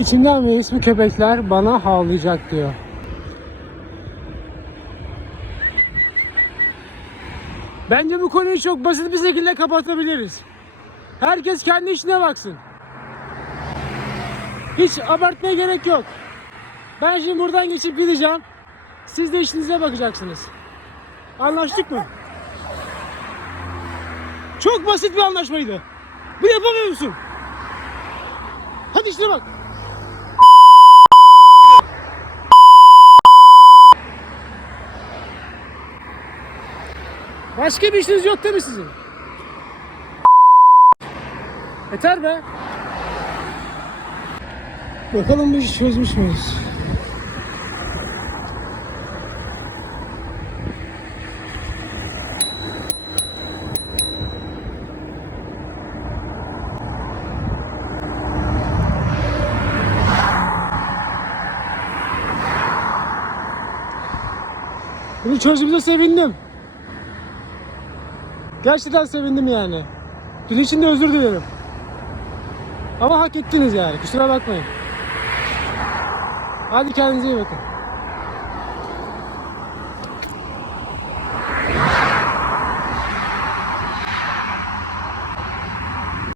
İçimden ve ismi köpekler bana havlayacak diyor. Bence bu konuyu çok basit bir şekilde kapatabiliriz. Herkes kendi işine baksın. Hiç abartmaya gerek yok. Ben şimdi buradan geçip gideceğim. Siz de işinize bakacaksınız. Anlaştık mı? Çok basit bir anlaşmaydı. Bu yapamıyor musun? Hadi işine bak. Başka bir işiniz yok değil mi sizin? Yeter be. Bakalım bu işi çözmüş müyüz? Bunu çözdüğümüze sevindim. Gerçekten sevindim yani. Dün için de özür dilerim. Ama hak ettiniz yani. Kusura bakmayın. Hadi kendinize iyi bakın.